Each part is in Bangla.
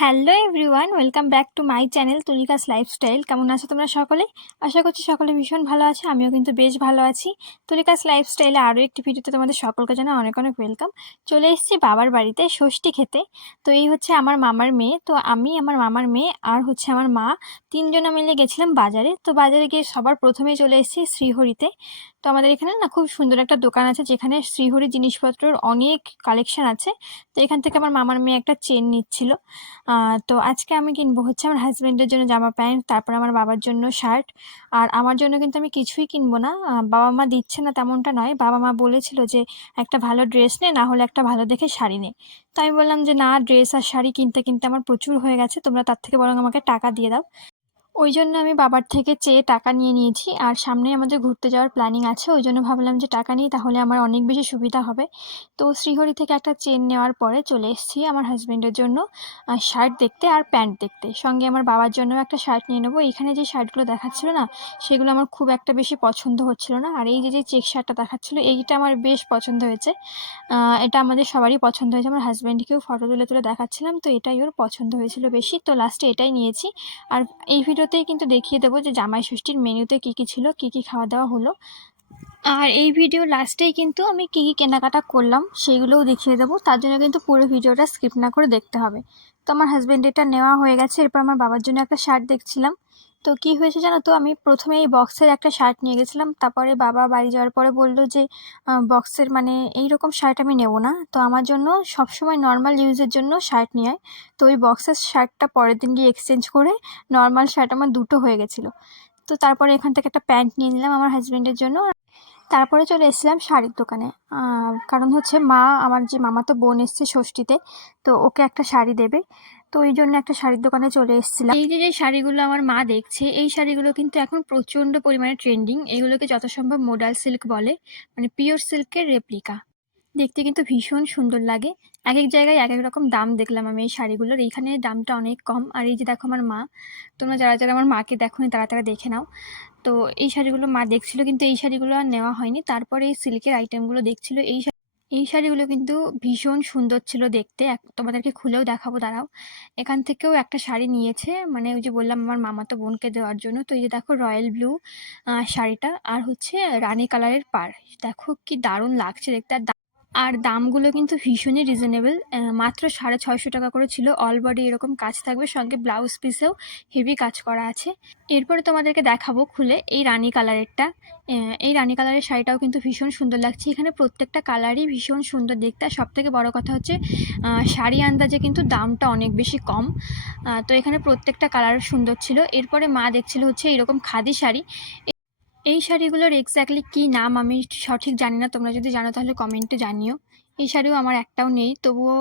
Hello everyone, welcome back to my channel Tulika's lifestyle. কেমন আছো তোমরা সকলে? আশা করছি সকলে ভীষণ ভালো আছে, আমিও কিন্তু বেশ ভালো আছি। তুলিকাস লাইফস্টাইলে আরও একটি ভিডিওতে তোমাদের সকলকে জানা অনেক অনেক ওয়েলকাম। চলে এসেছি বাবার বাড়িতে ষষ্ঠী খেতে। তো এই হচ্ছে আমার মামার মেয়ে। তো আমি, আমার মামার মেয়ে আর হচ্ছে আমার মা তিনজনে মিলে গেছিলাম বাজারে। তো বাজারে গিয়ে সবার প্রথমেই চলে এসেছি শ্রীহরিতে। তো আমাদের এখানে না খুব সুন্দর একটা দোকান আছে, যেখানে শ্রীহরি জিনিসপত্রর অনেক কালেকশন আছে। তো এখান থেকে আমার মামার মেয়ে একটা চেন নিচ্ছিল। তো আজকে আমি কিনবো হচ্ছে আমার হাজব্যান্ডের জন্য জামা প্যান্ট, তারপর আমার বাবার জন্য শার্ট আর আমার জন্য কিন্তু আমি কিছুই কিনবো না। বাবা মা দিচ্ছে না তেমনটা নয়। বাবা মা বলেছিল যে, একটা ভালো ড্রেস নে, না হলে একটা ভালো দেখে শাড়ি নে। তো আমি বললাম যে, না ড্রেস আর শাড়ি কিনতে কিনতে আমার প্রচুর হয়ে গেছে, তোমরা তার থেকে বরং আমাকে টাকা দিয়ে দাও। ওই জন্য আমি বাবার থেকে চেয়ে টাকা নিয়ে নিয়েছি, আর সামনে আমাদের ঘুরতে যাওয়ার প্ল্যানিং আছে ওই জন্য ভাবলাম যে টাকা নিই, তাহলে আমার অনেক বেশি সুবিধা হবে। তো শ্রীহরি থেকে একটা চেন নেওয়ার পরে চলে এসেছি আমার হাজব্যান্ডের জন্য শার্ট দেখতে আর প্যান্ট দেখতে। সঙ্গে আমার বাবার জন্য একটা শার্ট নিয়ে নেব। এখানে যে শার্টগুলো দেখাচ্ছিল না, সেগুলো আমার খুব একটা বেশি পছন্দ হচ্ছিল না। আর এই যে যে চেক শার্টটা দেখাচ্ছিল, এইটা আমার বেশ পছন্দ হয়েছে। এটা আমাদের সবারই পছন্দ হয়েছে। আমার হাজব্যান্ডকেও ফটো তুলে তুলে দেখাচ্ছিলাম, তো এটাই ওর পছন্দ হয়েছিল বেশি। তো লাস্টে এটাই নিয়েছি। আর এই ভিডিওতেই কিন্তু দেখিয়ে দেবো যে জামাই ষষ্ঠীর মেনুতে কী কী ছিল, কী কী খাওয়া দাওয়া হলো। আর এই ভিডিও লাস্টেই কিন্তু আমি কী কী কেনাকাটা করলাম সেইগুলোও দেখিয়ে দেবো। তার জন্য কিন্তু পুরো ভিডিওটা স্কিপ না করে দেখতে হবে। তো আমার হাজব্যান্ড এটা নেওয়া হয়ে গেছে, এরপর আমার বাবার জন্য একটা শার্ট দেখছিলাম। তো কি হয়েছে জানো তো? আমি প্রথমে এই বক্সের একটা শার্ট নিয়ে গেছিলাম। তারপরে বাবা বাড়ি যাওয়ার পরে বলল যে বক্সের মানে এই রকম শার্ট আমি নেব না। তো আমার জন্য সবসময় নর্মাল ইউজের জন্য শার্ট নিয়ে। আয় তো ওই বক্সের শার্টটা পরের দিন গিয়ে এক্সচেঞ্জ করে নর্মাল শার্ট আমার দুটো হয়ে গেছিল। তো তারপরে এখান থেকে একটা প্যান্ট নিয়ে নিলাম আমার হাজব্যান্ডের জন্য। তারপরে চলে এসেছিলাম শাড়ির দোকানে। কারণ হচ্ছে মা, আমার যে মামাতো বোন এসছে ষষ্ঠীতে, তো ওকে একটা শাড়ি দেবে। তো ওই জন্য একটা শাড়ির দোকানে চলে এসেছিলাম। এই যে যে শাড়িগুলো আমার মা দেখছে, এই শাড়িগুলো কিন্তু এখন প্রচণ্ড পরিমাণে ট্রেন্ডিং এগুলোকে যত সম্ভব মোডাল সিল্ক বলে মানে পিওর সিল্কের রেপ্লিকা দেখতে কিন্তু ভীষণ সুন্দর লাগে। এক এক জায়গায় এক এক রকম দাম দেখলাম আমি এই শাড়িগুলোর। এইখানে দামটা অনেক কম। আর এই যে দেখো আমার মা, তোমরা যারা যারা আমার মাকে দেখো তারা তারা দেখে নাও। তো এই শাড়িগুলো মা দেখছিল, কিন্তু এই শাড়িগুলো আর নেওয়া হয়নি। তারপরে এই সিল্কের আইটেমগুলো দেখছিল, এই এই শাড়িগুলো কিন্তু ভীষণ সুন্দর ছিল দেখতে। এক, তোমাদেরকে খুলেও দেখাবো, দাঁড়াও। এখান থেকেও একটা শাড়ি নিয়েছে মানে ওই যে বললাম আমার মামাতো বোনকে দেওয়ার জন্য। তো এই যে দেখো রয়্যাল ব্লু শাড়িটা। আর হচ্ছে রানী কালারের পার দেখো কি দারুণ লাগছে দেখতে। আর আর দামগুলো কিন্তু ভীষণই রিজনেবল মাত্র সাড়ে ছয়শো টাকা করে ছিল। অল বডি এরকম কাজ থাকবে, সঙ্গে ব্লাউজ পিসেও হেভি কাজ করা আছে। এরপরে তোমাদেরকে দেখাবো খুলে এই রানী কালারেরটা এই রানী কালারের শাড়িটাও কিন্তু ভীষণ সুন্দর লাগছে। এখানে প্রত্যেকটা কালারই ভীষণ সুন্দর দেখতে। আর সব থেকে বড়ো কথা হচ্ছে শাড়ি আন্দাজে কিন্তু দামটা অনেক বেশি কম। তো এখানে প্রত্যেকটা কালার সুন্দর ছিল। এরপরে মা দেখছিল হচ্ছে এরকম খাদি শাড়ি। এই শাড়িগুলোর এক্স্যাক্টলি কী নাম আমি সঠিক জানি না। তোমরা যদি জানো তাহলে কমেন্টে জানিও। এই শাড়িও আমার একটাও নেই, তবুও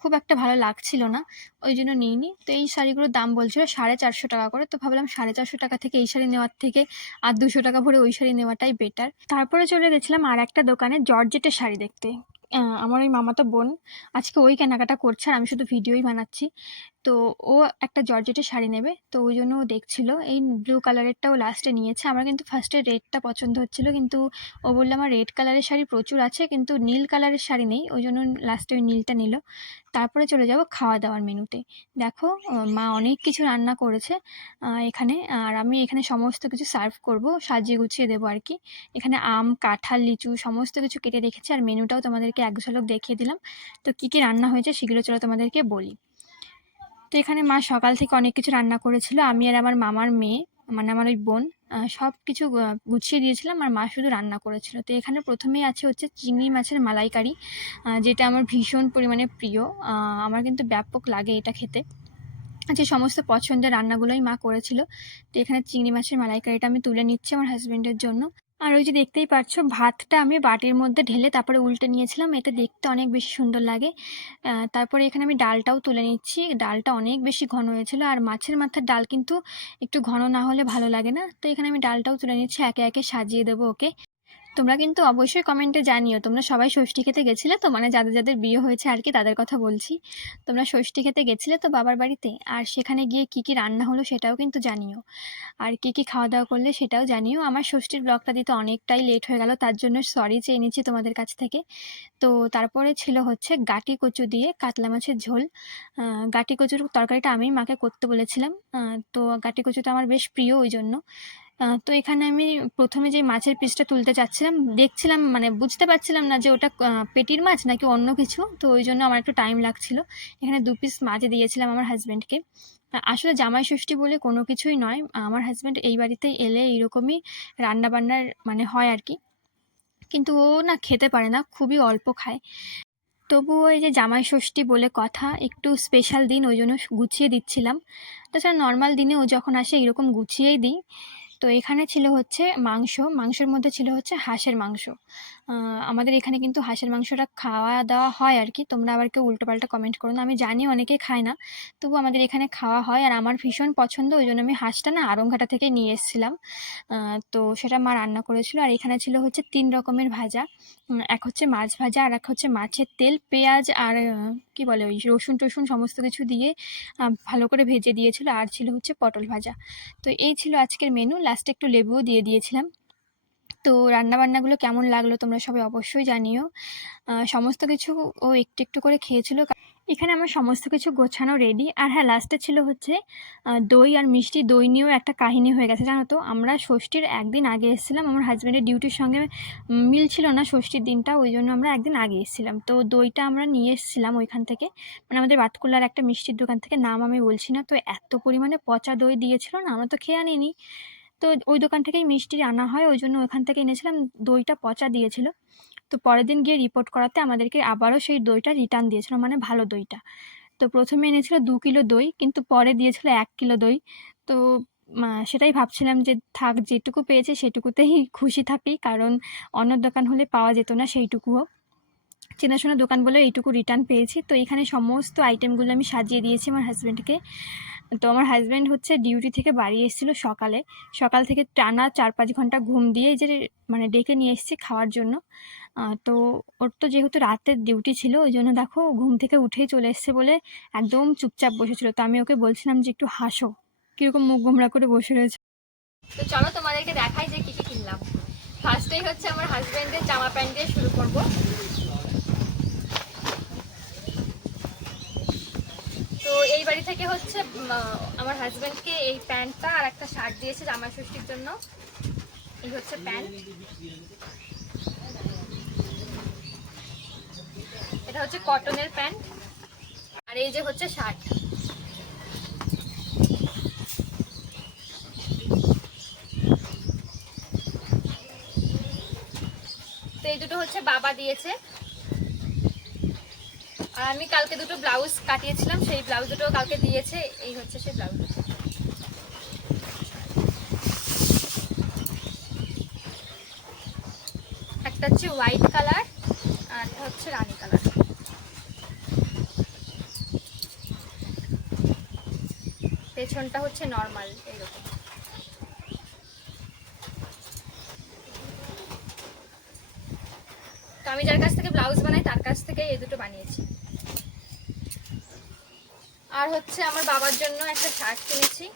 খুব একটা ভালো লাগছিল না, ওই জন্য নিইনি। তো এই শাড়িগুলোর দাম বলছিল সাড়ে চারশো টাকা করে, তো ভাবলাম সাড়ে চারশো টাকা থেকে এই শাড়ি নেওয়ার থেকে আর দুশো টাকা ভরে ওই শাড়ি নেওয়াটাই বেটার তারপরে চলে গেছিলাম আর একটা দোকানে জর্জেটের শাড়ি দেখতে। আমার ওই মামাতো বোন আজকে ওই কেনাকাটা করছে আর আমি শুধু ভিডিওই বানাচ্ছি। তো ও একটা জর্জেটের শাড়ি নেবে, তো ওই জন্য ও দেখছিল। এই ব্লু কালারেরটাও লাস্টে নিয়েছে। আমার কিন্তু ফার্স্টে রেডটা পছন্দ হচ্ছিল, কিন্তু ও বলল, আমার রেড কালারের শাড়ি প্রচুর আছে, কিন্তু নীল কালারের শাড়ি নেই। ওই জন্য লাস্টে ওই নীলটা নিল। তারপরে চলে যাব খাওয়া দাওয়ার মেনুতে। দেখো মা অনেক কিছু রান্না করেছে এখানে। আর আমি এখানে সমস্ত কিছু সার্ভ করব, সাজিয়ে গুছিয়ে দেবো আর কি। এখানে আম, কাঁঠাল, লিচু, সমস্ত কিছু কেটে রেখেছি। আর মেনুটাও তোমাদেরকে এক ঝলক দেখিয়ে দিলাম। তো কী কী রান্না হয়েছে সেগুলো চলো তোমাদেরকে বলি। তো এখানে মা সকাল থেকে অনেক কিছু রান্না করেছিল। আমি আর আমার মামার মেয়ে মানে আমার ওই বোন সব কিছু গুছিয়ে দিয়েছিলাম আর মা শুধু রান্না করেছিল। তো এখানে প্রথমেই আছে হচ্ছে চিংড়ি মাছের মালাইকারি যেটা আমার ভীষণ পরিমাণে প্রিয়। আমার কিন্তু ব্যাপক লাগে এটা খেতে। যে সমস্ত পছন্দের রান্নাগুলোই মা করেছিল। তো এখানে চিংড়ি মাছের মালাইকারিটা আমি তুলে নিচ্ছি আমার হাজব্যান্ডের জন্য। আর ওই যে দেখতেই পাচ্ছ ভাতটা আমি বাটির মধ্যে ঢেলে তারপরে উল্টে নিয়েছিলাম। এটা দেখতে অনেক বেশি সুন্দর লাগে। তারপরে এখানে আমি ডালটাও তুলে নিচ্ছি। ডালটা অনেক বেশি ঘন হয়েছিল আর মাছের মাথার ডাল কিন্তু একটু ঘন না হলে ভালো লাগে না। তো এখানে আমি ডালটাও তুলে নিচ্ছি। একে একে সাজিয়ে দেবো ওকে। তোমরা কিন্তু অবশ্যই কমেন্টে জানিও। তোমরা সবাই ষষ্ঠী খেতে গেছিলে তো? মানে যাদের যাদের বিয়ে হয়েছে আর কি, তাদের কথা বলছি। তোমরা ষষ্ঠী খেতে গেছিলে তো বাবার বাড়িতে? আর সেখানে গিয়ে কি কি রান্না হলো সেটাও কিন্তু জানিও। আর কি কি খাওয়া দাওয়া করলে সেটাও জানিও। আমার ষষ্ঠীর ব্লগটা দিতে অনেকটাই লেট হয়ে গেল, তার জন্য সরি চেয়ে নিচ্ছি তোমাদের কাছ থেকে। তো তারপরে ছিল হচ্ছে গাটি কচু দিয়ে কাতলা মাছের ঝোল। গাটি কচুর তরকারিটা আমি মাকে করতে বলেছিলাম। তো গাটি কচুটা আমার বেশ প্রিয় ওই জন্য। তো এখানে আমি প্রথমে যে মাছের পিসটা তুলতে চাচ্ছিলাম দেখছিলাম মানে বুঝতে পারছিলাম না যে ওটা পেটির মাছ নাকি অন্য কিছু, তো ওই জন্য আমার একটু টাইম লাগছিল। এখানে দু পিস মাছ দিয়েছিলাম আমার হাজব্যান্ডকে আসলে জামাই ষষ্ঠী বলে কোনো কিছুই নয়, আমার হাজব্যান্ড এই বাড়িতে এলে এইরকমই রান্না বান্নার মানে হয় আর কি। কিন্তু ও না খেতে পারে না, খুবই অল্প খায়। তবুও এই যে জামাই ষষ্ঠী বলে কথা, একটু স্পেশাল দিন, ওই জন্য গুছিয়ে দিচ্ছিলাম। তাছাড়া নর্মাল দিনে ও যখন আসে এরকম গুছিয়েই দিই। তো এখানে ছিল হচ্ছে মাংস মাংসের মধ্যে ছিল হচ্ছে হাঁসের মাংস। আমাদের এখানে কিন্তু হাঁসের মাংসটা খাওয়া দাওয়া হয় আর কি। তোমরা আবার কেউ উল্টোপাল্টা কমেন্ট করো না। আমি জানি অনেকে খায় না। তবু আমাদের এখানে খাওয়া হয়। আর আমার ভীষণ পছন্দ, ওই জন্য আমি হাঁসটা না আরংঘাটা থেকে নিয়ে এসেছিলাম। তো সেটা মা রান্না করেছিল। আর এখানে ছিল হচ্ছে তিন রকমের ভাজা। এক হচ্ছে মাছ ভাজা আর এক হচ্ছে মাছের তেল, পেঁয়াজ আর কি বলে ওই রসুন টসুন সমস্ত কিছু দিয়ে ভালো করে ভেজে দিয়েছিল। আর ছিল হচ্ছে পটল ভাজা। তো এই ছিল আজকের মেনু লাস্টে একটু লেবুও দিয়ে দিয়েছিলাম। তো রান্নাবান্নাগুলো কেমন লাগল তোমরা সবাই অবশ্যই জানিও। সমস্ত কিছু ও একটু একটু করে খেয়েছিল। এখানে আমার সমস্ত কিছু গোছানো রেডি আর হ্যাঁ লাস্টে ছিল হচ্ছে দই আর মিষ্টি দই নিয়েও একটা কাহিনী হয়ে গেছে, জানো তো? আমরা ষষ্ঠীর একদিন আগে এসেছিলাম, আমার হাজব্যান্ডের ডিউটির সঙ্গে মিল ছিল না ষষ্ঠীর দিনটা, ওই জন্য আমরা একদিন আগে এসেছিলাম। তো দইটা আমরা নিয়ে এসেছিলাম ওইখান থেকে। মানে আমাদের বাতকুল্লার একটা মিষ্টির দোকান থেকে, নাম আমি বলছি না, তো এত পরিমাণে পচা দই দিয়েছিল না, আমরা তো খেয়ে আনিনি। তো ওই দোকান থেকেই মিষ্টি আনা হয়। ওই জন্য ওখান থেকে এনেছিলাম, দইটা পচা দিয়েছিল। তো পরের দিন গিয়ে রিপোর্ট করাতে আমাদেরকে আবারও সেই দইটা রিটার্ন দিয়েছিল মানে ভালো দইটা। তো প্রথমে এনেছিল দু কিলো দই, কিন্তু পরে দিয়েছিল এক কিলো দই। তো সেটাই ভাবছিলাম যে থাক, যেটুকু পেয়েছে সেটুকুতেই খুশি থাকি, কারণ অন্য দোকান হলে পাওয়া যেত না সেইটুকুও। চেনাশোনা দোকান বলে এইটুকু রিটার্ন পেয়েছি। তো এখানে সমস্ত আইটেমগুলো আমি সাজিয়ে দিয়েছি আমার হাজব্যান্ডকে তো আমার হাজব্যান্ড হচ্ছে ডিউটি থেকে বাড়ি এসেছিল সকালে। সকাল থেকে টানা চার পাঁচ ঘণ্টা ঘুম দিয়ে যে মানে ডেকে নিয়ে এসেছি খাওয়ার জন্য। তো ওর তো যেহেতু রাতের ডিউটি ছিল, ওই জন্য দেখো ঘুম থেকে উঠেই চলে এসছে বলে একদম চুপচাপ বসেছিল। তো আমি ওকে বলছিলাম যে একটু হাসো। কীরকম মুখ গোমরা করে বসে রয়েছে। তো চলো তোমাদেরকে দেখাই যে কি কি কিনলাম। ফার্স্টেই হচ্ছে আমার হাজব্যান্ডের জামা প্যান্ট দিয়ে শুরু করব তো এই বাড়ি থেকে হচ্ছে আমার হাজবেন্ডকে এই প্যান্টটা আর একটা শার্ট দিয়েছে জামা ষষ্ঠীর জন্য। এই হচ্ছে প্যান্ট। এটা হচ্ছে কটনের প্যান্ট। আর এই যে হচ্ছে শার্ট তো এই দুটো হচ্ছে বাবা দিয়েছে। আর আমি কালকে দুটো ব্লাউজ কাটিয়েছিলাম, সেই ব্লাউজ দুটো কালকে দিয়েছে, এই হচ্ছে সেই ব্লাউজ একটা হচ্ছে হোয়াইট কালার আর হচ্ছে রানী কালার পেছনটা হচ্ছে নর্মাল এইরকম। আমি যার কাছ থেকে ব্লাউজ বানাই, তার কাছ থেকে এই দুটো বানিয়েছি। আর হচ্ছে আমার বাবার জন্য একটা শার্ট কিনেছি।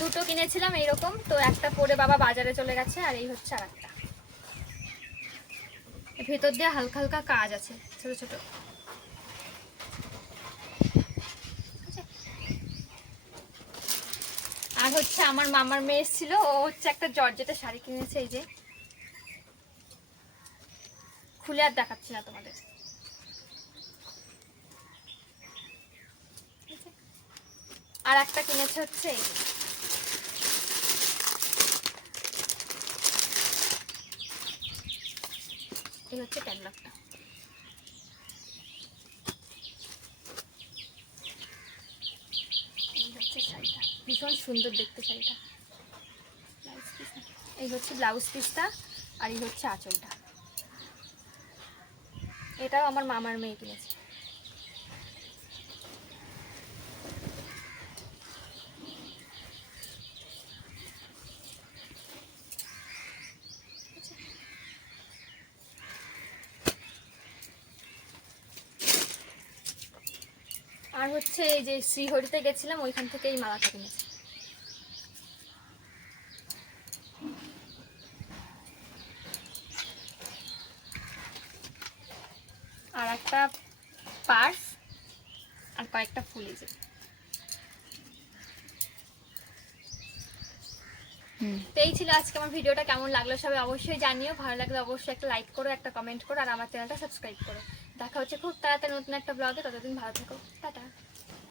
দুটো কিনেছিলাম এইরকম, তো একটা পরে বাবা বাজারে চলে গেছে আর এই হচ্ছে আর একটা। ভেতর দিয়ে হালকা হালকা কাজ আছে, ছোট ছোট। আর হচ্ছে আমার মামার মেয়ে ছিল ও হচ্ছে একটা জর্জেটের শাড়ি কিনেছে এই যে। খুলে আর দেখাচ্ছি না তোমাদের। আর একটা কিনেছে হচ্ছে এই হচ্ছে ক্যাটলগটা। ভীষণ সুন্দর দেখতে শাড়িটা। এই হচ্ছে ব্লাউজ পিসটা আর এই হচ্ছে আঁচলটা। এটাও আমার মামার মেয়ে কিনেছে। আর হচ্ছে এই যে শ্রীহরিতে গেছিলাম, ওইখান থেকে এই মালাটা কিনেছি। একটা পার্স আর কয়েকটা ফুল এই যে। তো এই ছিল আজকে আমার ভিডিওটা কেমন লাগল সবাই অবশ্যই জানিও ভালো লাগলে অবশ্যই একটা লাইক করো একটা কমেন্ট করো আর আমার চ্যানেলটা সাবস্ক্রাইব করো। দেখা হচ্ছে খুব তাড়াতাড়ি নতুন একটা ব্লগে ততদিন ভালো থাকো টাটা।